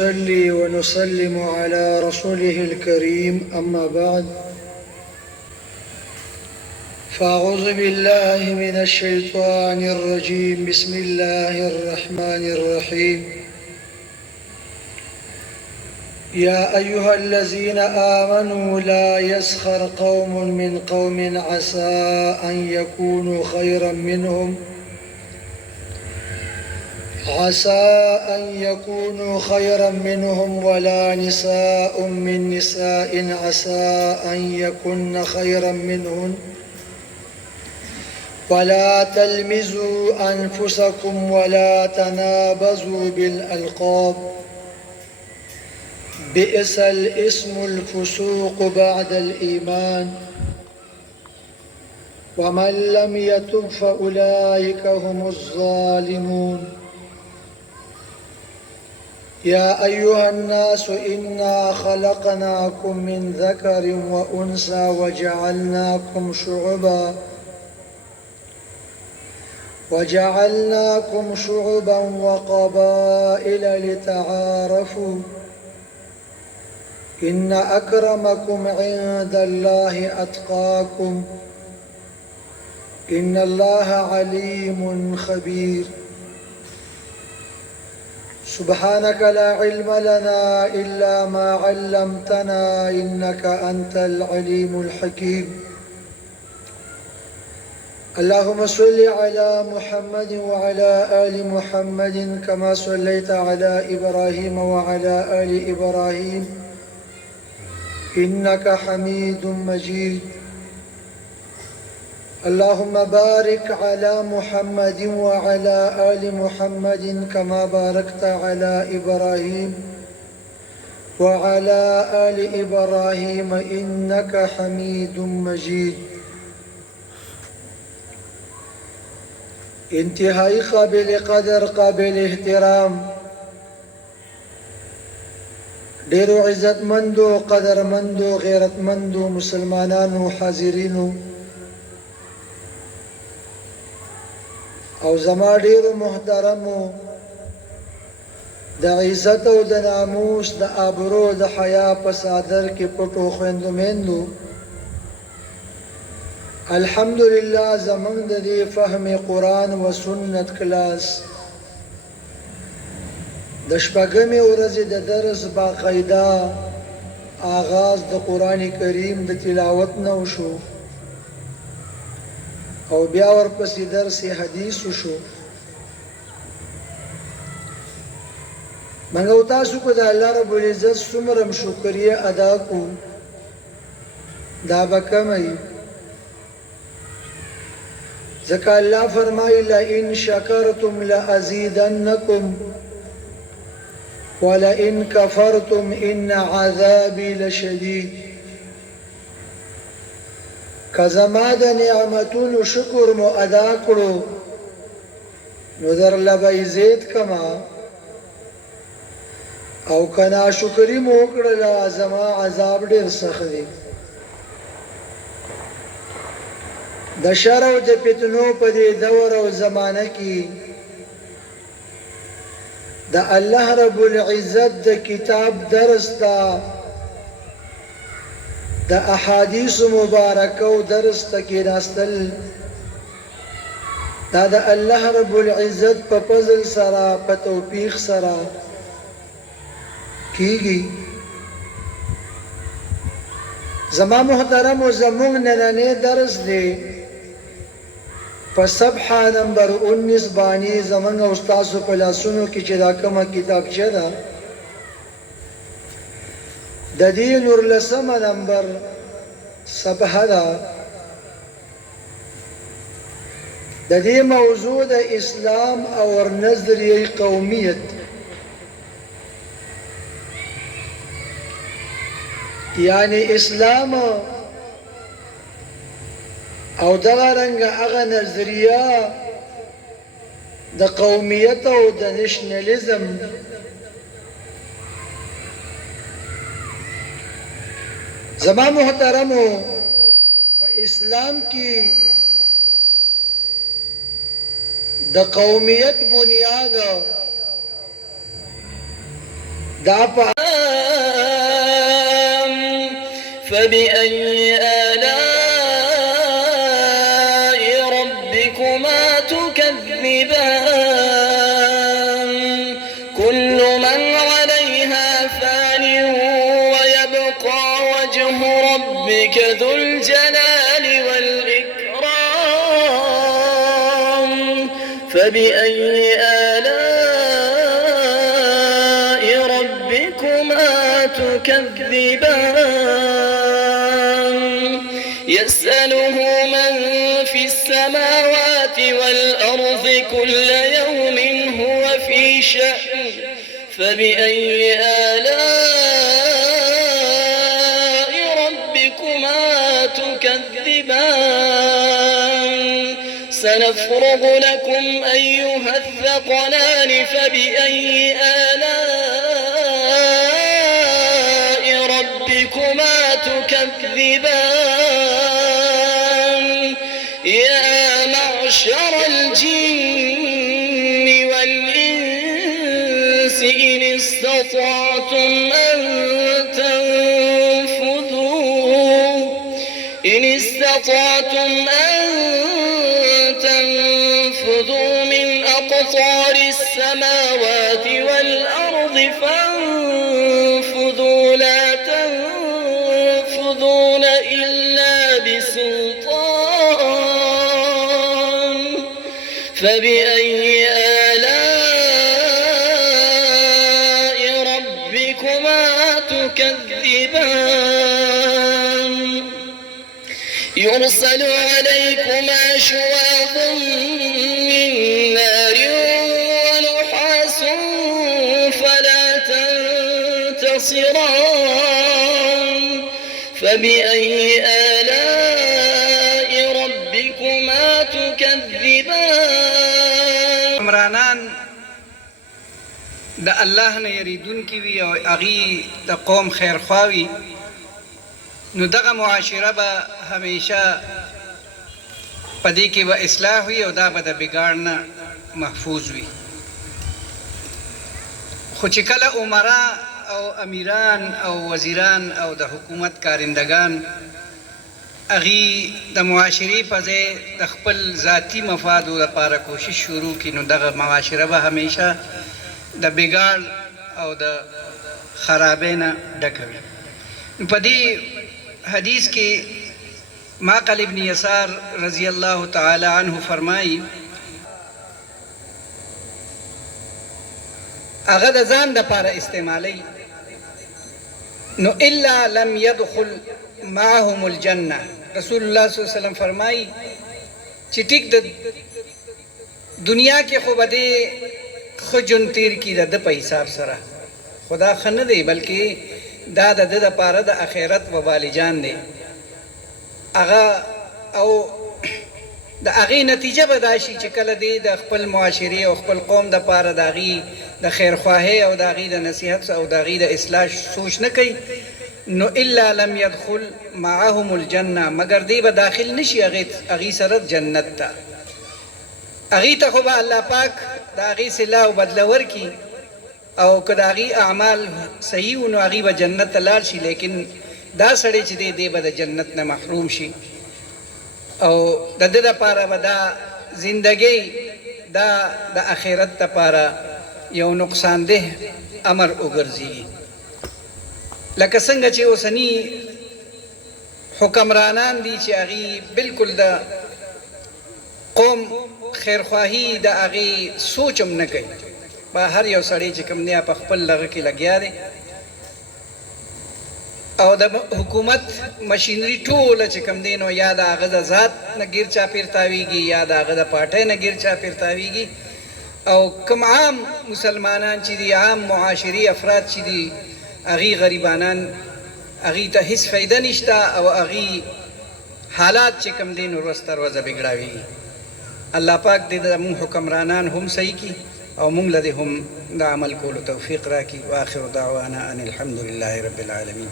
ونصلي ونسلم على رسوله الكريم أما بعد فأعوذ بالله من الشيطان الرجيم بسم الله الرحمن الرحيم يا أيها الذين آمنوا لا يسخر قوم من قوم عسى أن يكونوا خيرا منهم ولا نساء من نساء عسى أن يكن خيرا منهن ولا تلمزوا أنفسكم ولا تنابزوا بالألقاب بئس الاسم الفسوق بعد الإيمان ومن لم يتب فأولئك هم الظالمون يا أيها الناس إنا خلقناكم من ذكر وأنثى وجعلناكم شعوبا وقبائل لتعارفوا إن أكرمكم عند الله أتقاكم إن الله عليم خبير سبحانك لا علم لنا إلا ما علمتنا إنك أنت العليم الحكيم اللهم صل على محمد وعلى آل محمد كما صليت على إبراهيم وعلى آل إبراهيم إنك حميد مجيد اللهم بارك على محمد وعلى آل محمد كما باركت على إبراهيم وعلى آل إبراهيم إنك حميد مجيد انتهائی قابل قدر قابل احترام ډیرو عزت مندو قدر مندو غیرت مندو مسلمانانو حاضرینو او زما ډیرو محترمو د عزت او د ناموس د ابرو د حیا په صادر کې پټو خويندو میندو الحمدلله زمونږ د دې فهم قرآن و سنت کلاس د شپږمې ورځې د درس باقاعده آغاز د قرآن کریم د تلاوت نه وشو او بیا ورپسې درس حدیث وشو موږ تاسو کو د الله رب العزت څومره شکریا ادا کو دا به کمای ځکه الله فرمایي لئن شکرتم لأزیدنکم ولئن كفرتم إن عذابي لشديد کزما د نعمتونو شکر مو ادا کړو نو در لبای زید کما او کنا شکری مو کړل زما عذاب ډیر سخت دی د شر او د فتنو په دې دور او زمانه کې د الله رب العزت د کتاب درس تا د احادیث مبارکه او درس ته کې راستل دا د الله رب العزت په فضل سره په توفیق سره کیږي زما محترم او زموږ نننې درس دی په صفحه نمبر 19 باندې زمونږ استاد په لاسونو کې چې دا کومه کتابچه ده د دې نور لسمه نمبر صفحه ده د دې موضوع د اسلام او نظریه قومیت یعنی اسلام او دغه رنګ هغه نظریه د قومیت او د نشنالیزم زما محترمو په اسلام کې د قومیت بنیاد دا په فبأي آلاء ربكما تكذبان كل من عليها فان ويبقى وجه ربك ذو الجلال والإكرام فبأي آلاء ربكما تكذبان يسأله من في السماوات والأرض كل يوم هو في شأن فبأي آلاء ربكما تكذبان سنفرغ لكم أيها الثقلان فبأي آلاء ربكما تكذبان يا معشر الجن والإنس إن استطعتم أن تنفذوا من أقطار السماوات والأرض فانفذوا لا تنفذون إلا بسلطان فبأي آلاء ربكما تكذبان يرسل عليكما شواظ من نار ونحاس فلا تنتصران فبأي آلاء ربكما تكذبان عمرانان د الله نه یریدون کی وی او اغي د قوم خیر خواوی نو دغه معاشره به همیشه پدې کې به اصلاح وي او دا به د بګاړ نه محفوظ وي خو چې کله عمرا او امیران او وزیران او د حکومت کارندگان اغي د معاشري په ځای د خپل ذاتی مفادو لپاره کوشش شروع کړي نو دغه معاشره به همیشه د بګاړ او د خرابې نه ډکه وي په دې حدیث کې معقل ابن یسار رضی الله تعالی عنہ فرمایي هغه د ځان د لپاره استعمالي نو الا لم يدخل معهم الجنه رسول الله صلی الله علیه وسلم فرمایي چې ټیک د دنیا کې خو بده خجن تیر کی د په حساب سره خدا خنه دی بلکې دا د لپاره د اخرت وبال جان دی هغه او د هغه نتیجه به دا شي چې کله دی د خپل معاشري او خپل قوم د لپاره د هغه د خیرخواهی او د هغه د نصیحت او د هغه د اصلاح سوچ نه کوي نو الا لم يدخل معهم الجنه مگر دی به داخل نشي هغه سره جنت ته هغه ته خو به الله پاک د هغه صلاح او بدله ورکي او که د هغه اعمال صحیح نو هغه به جنت ته لاړ شي لیکن دا سړی چې دی به د جنت نه محروم شي او د دې لپاره به دا زندګي دا د آخرت لپاره یو نقصان ده امر وګرځي لکه څنګه چې اوسنی حکمرانان دي چې هغه بالکل د قوم خیرخواهی د هغه سوچم نه کوي با هر یو سړی چې کوم نه په خپل لغه کې لګیا دی او د حکومت ماشينري ټول چې کوم دی نو یا د هغه د ذات نه غیر چا پیرتاویږي یا د هغه د پټه نه غیر چا پیرتاویږي او کوم عام مسلمانان چې دي عام معاشري افراد چې دي هغه غریبانان هغه ته هیڅ فائدہ نشته او هغه حالات چې کوم دین ورستر وځه بګړاوي الله پاک دې د حکمرانان هم صحیح کی او موږ له هم د عمل کولو توفیق راکړي واخر دعوانا ان الحمد لله رب العالمين